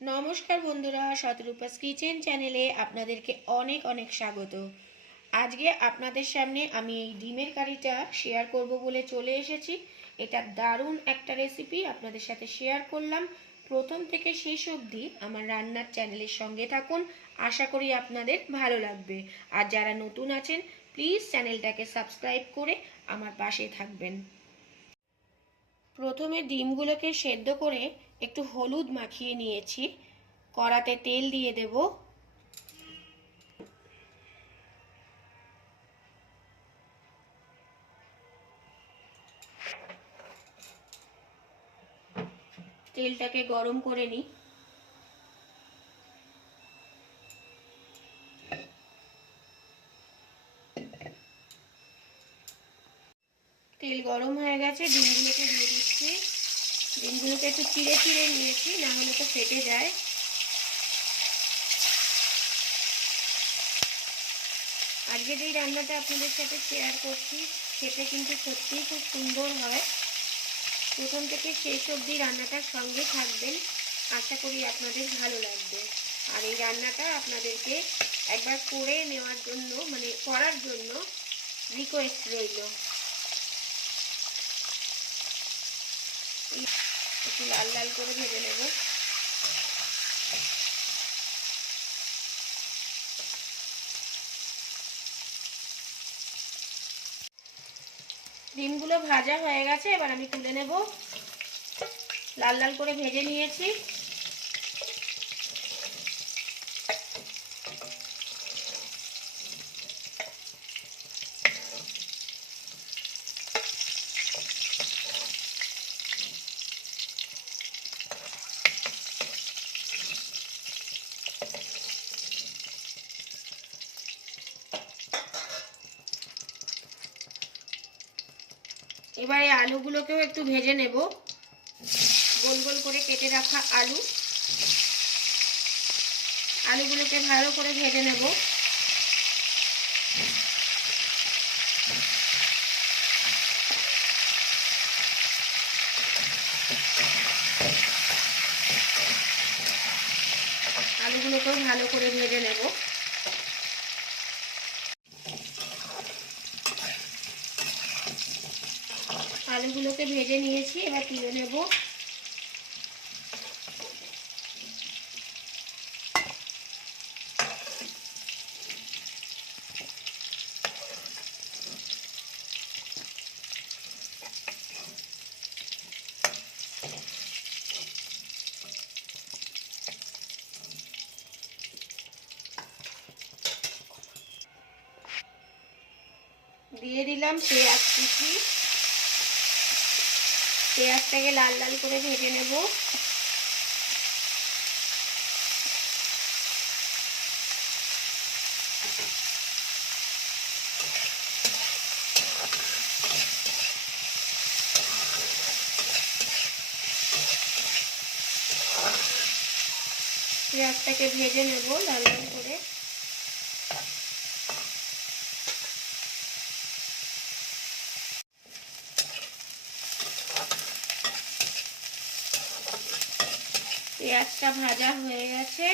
নমস্কার বন্ধুরা, শতরূপাস কিচেন চ্যানেলে আপনাদেরকে অনেক অনেক স্বাগত। আজকে আপনাদের সামনে আমি এই ডিমের কারিটা শেয়ার করব বলে চলে এসেছি। এটা দারুণ একটা রেসিপি আপনাদের সাথে শেয়ার করলাম। প্রথম থেকে শেষ অবধি আমার রান্নার চ্যানেলের সঙ্গে থাকুন, আশা করি আপনাদের ভালো লাগবে। আর যারা নতুন আছেন প্লিজ চ্যানেলটাকে সাবস্ক্রাইব করে আমার পাশে থাকবেন। প্রথমে ডিমগুলোকে সেদ্ধ করে একটু হলুদ মাখিয়ে নিয়েছি। কড়াতে তেল দিয়ে দেব। তেলটাকে গরম করে নিই। তেল গরম হয়ে গেছে, ডিমগুলোকে দিয়ে দিচ্ছি। ডিমগুলোকে একটু চিড়ে চিড়ে নিয়েছি, না হলে তো ফেটে যায়। আজকে যেই রান্নাটা আপনাদের সাথে শেয়ার করছি খেতে কিন্তু সত্যিই খুব সুন্দর হয়। প্রথম থেকে শেষ অবধি রান্নাটার সঙ্গে থাকবেন, আশা করি আপনাদের ভালো লাগবে। আর এই রান্নাটা আপনাদেরকে একবার করে নেওয়ার জন্য, মানে করার জন্য রিকোয়েস্ট রইল। একটু লাল লাল করে ভেজে নেব। ডিমগুলো ভাজা হয়ে গেছে, এবার আমি তুলে নেব। লাল লাল করে ভেজে নিয়েছি। এবারে আলুগুলোকেও একটু ভেজে নেব। গোল গোল করে কেটে রাখা আলুগুলোকে ভালো করে ভেজে নেব। আলুগুলোকেও ভালো করে ভেজে নেব। আলুগুলোকে ভেজে নিয়েছি, এবার তুলে নেব। দিয়ে দিলাম পেঁয়াজ কুচি। পেঁয়াজটাকে লাল লাল করে ভেজে নেব। পেঁয়াজটাকে ভেজে নেব লাল লাল করে। পেঁয়াজটা ভাজা হয়ে গেছে।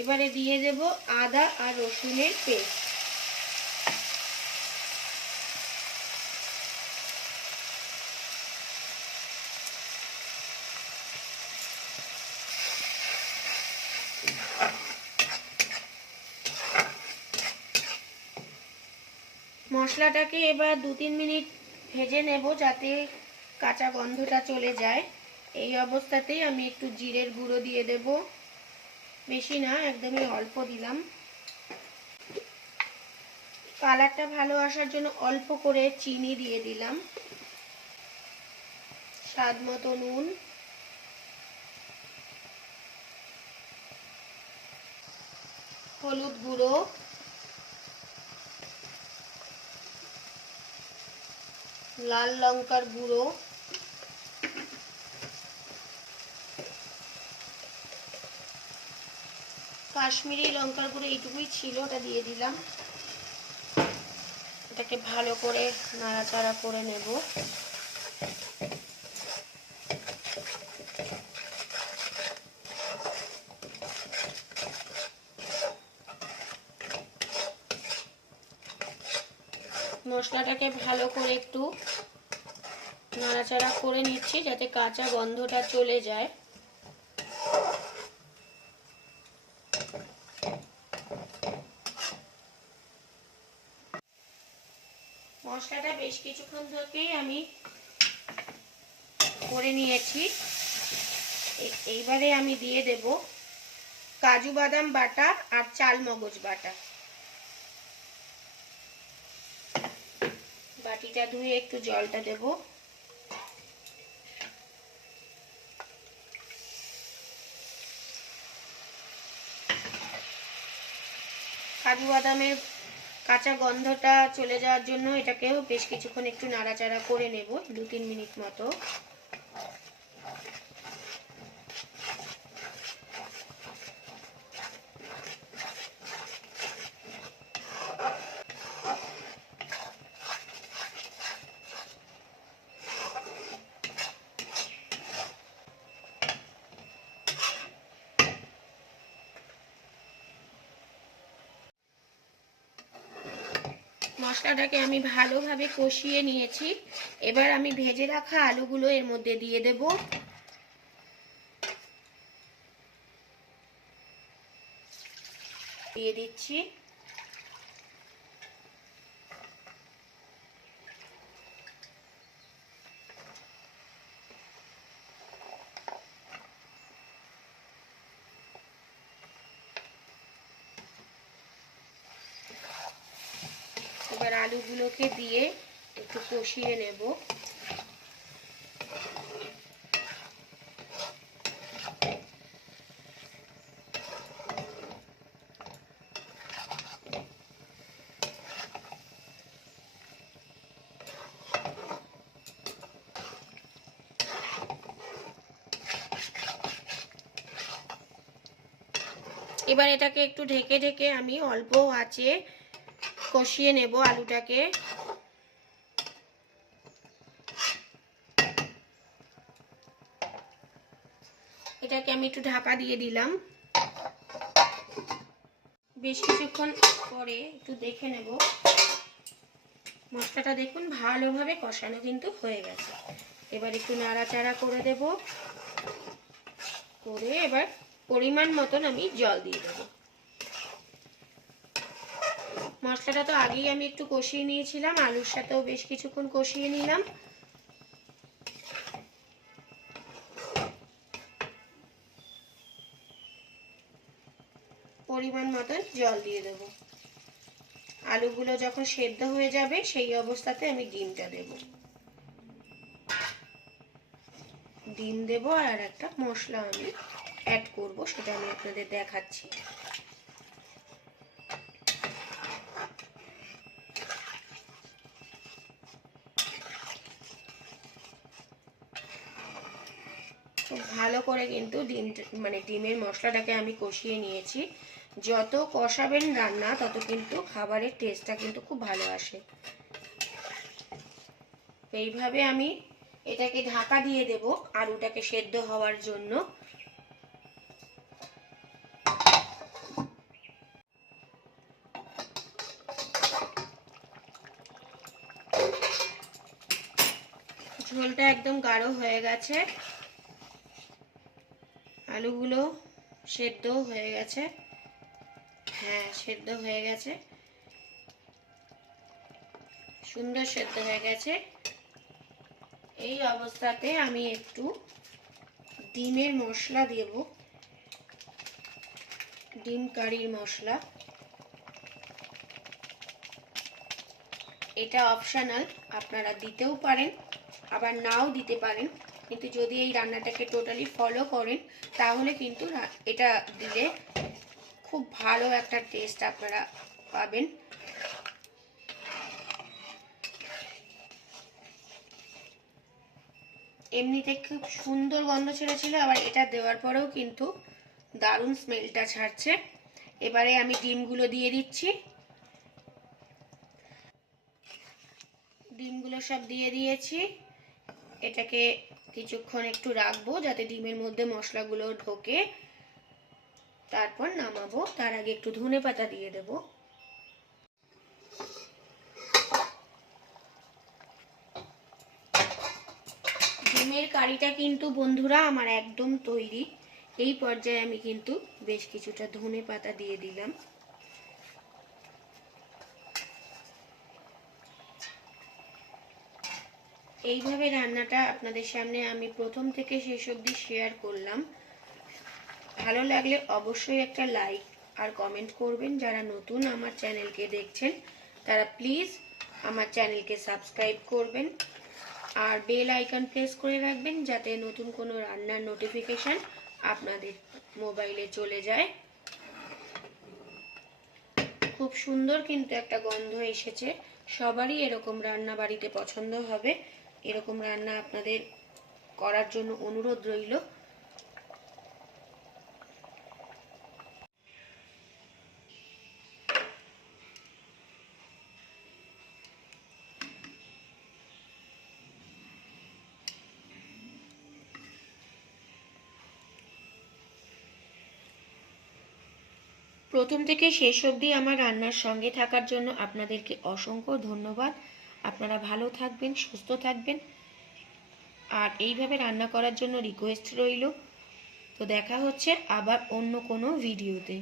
এবারে দিয়ে দেব আদা আর রসুনের পেস্ট। মশলাটাকে এবার 2-3 মিনিট ভেজে নেব, যাতে কাঁচা গন্ধটা চলে যায়। এই অবস্থাতেই আমি একটু জিরের গুঁড়ো দিয়ে দেব। বেশি না, একদমই অল্প দিলাম। কালারটা ভালো আসার জন্য অল্প করে চিনি দিয়ে দিলাম। স্বাদ মতো নুন, হলুদ গুঁড়ো, লাল লঙ্কার গুঁড়ো, কাশ্মীরি লঙ্কার গুঁড়ো এইটুকুই ছিল, ওটা দিয়ে দিলাম। এটা এটাকে ভালো করে নাড়াচাড়া করে নেব। মশলাটাকে ভালো করে একটু নাড়াচাড়া করে নিচ্ছি যাতে কাঁচা গন্ধটা চলে যায়। মশলাটা বেশ কিছুক্ষণ ধরেই আমি করে নিয়েছি। এইবারে আমি দিয়ে দেব কাজু বাদাম বাটা আর চাল মগজ বাটা। বাটিটা ধুয়ে একটু জলটা দেব। কাজু বাদামের কাঁচা গন্ধটা চলে যাওয়ার জন্য এটাকেও বেশ কিছুক্ষণ একটু নাড়াচাড়া করে নেব, 2-3 মিনিট মতো। মশলাটাকে আমি ভালোভাবে কষিয়ে নিয়েছি। এবার আমি ভেজে রাখা আলুগুলো এর মধ্যে দিয়ে দেব। দিয়ে দিচ্ছি। এবার আলুগুলোকে দিয়ে একটু কষিয়ে নেব। এবার এটাকে একটু ঢেকে ঢেকে আমি অল্প আঁচে কষিয়ে নেব আলুটাকে। এটাকে আমি একটু ঢাকা দিয়ে দিলাম। বেশ কিছুক্ষণ পরে একটু দেখে নেব। মশলাটা দেখুন ভালোভাবে কষানো কিন্তু হয়ে গেছে। এবার একটু নাড়াচাড়া করে দেব। করে এবার পরিমাণ মতন আমি জল দিয়ে দেব। মশলাটা তো আগেই আমি একটু কষিয়ে নিয়েছিলাম, আলুর সাথেও বেশ কিছুক্ষণ কষিয়ে নিলাম। পরিমাণ মতন জল দিয়ে দেব। আলুগুলো যখন সেদ্ধ হয়ে যাবে সেই অবস্থাতে আমি ডিমটা দেব। ডিম দেব আর একটা মশলা আমি অ্যাড করব, সেটা আমি আপনাদের দেখাচ্ছি। খুব ভালো করে কিন্তু ডিমের মশলাটাকে আমি কষিয়ে নিয়েছি। যত কষাবেন রান্না তত কিন্তু খাবারের টেস্টটা কিন্তু খুব ভালো আসে। এইভাবে আমি এটাকে ঢাকা দিয়ে দেব আলুটাকে সেদ্ধ হওয়ার জন্য। ঝোলটা একদম গাঢ় হয়ে গেছে, আলুগুলো সেদ্ধ হয়ে গেছে। হ্যাঁ, সেদ্ধ হয়ে গেছে, সুন্দর সেদ্ধ হয়ে গেছে। এই অবস্থাতে আমি একটু ডিমের মশলা দেব, ডিম কারির মশলা। এটা অপশনাল, আপনারা দিতেও পারেন আবার নাও দিতে পারেন, কিন্তু যদি এই রান্নাটাকে টোটালি ফলো করেন তাহলে কিন্তু এটা দিলে খুব ভালো একটা টেস্ট আপনারা পাবেন। এমনিতে খুব সুন্দর গন্ধ ছেড়েছিল, আবার এটা দেওয়ার পরেও কিন্তু দারুণ স্মেলটা ছাড়ছে। এবারে আমি ডিমগুলো দিয়ে দিচ্ছি। ডিমগুলো সব দিয়ে দিয়েছি। এটাকে কিছুক্ষণ একটু রাখবো যাতে ডিমের মধ্যে মশলাগুলো ঢোকে, তারপর নামাবো। তার আগে একটু ধনেপাতা দিয়ে দেব। ডিমের কারিটা কিন্তু বন্ধুরা আমার একদম তৈরি। এই পর্যায়ে আমি কিন্তু বেশ কিছুটা ধনেপাতা দিয়ে দিলাম। এইভাবে রান্নাটা আপনাদের সামনে আমি প্রথম থেকে শেষ অবধি শেয়ার করলাম। ভালো লাগলে অবশ্যই একটা লাইক আর কমেন্ট করবেন। যারা নতুন আমার চ্যানেলকে দেখছেন তারা প্লিজ আমার চ্যানেলকে সাবস্ক্রাইব করবেন আর বেল আইকন প্রেস করে রাখবেন যাতে নতুন কোনো রান্নার নোটিফিকেশন আপনাদের মোবাইলে চলে যায়। খুব সুন্দর কিন্তু একটা গন্ধ এসেছে। সবারই এরকম রান্না বাড়িতে পছন্দ হবে। এরকম রান্না আপনাদের করার জন্য অনুরোধ রইল। প্রথম থেকে শেষ অবধি আমার রান্নার সঙ্গে থাকার জন্য আপনাদেরকে অসংখ্য ধন্যবাদ। আপনারা ভালো থাকবেন, সুস্থ থাকবেন আর এইভাবে রান্না করার জন্য রিকোয়েস্ট রইল। তো দেখা হচ্ছে আবার অন্য কোনো ভিডিওতে।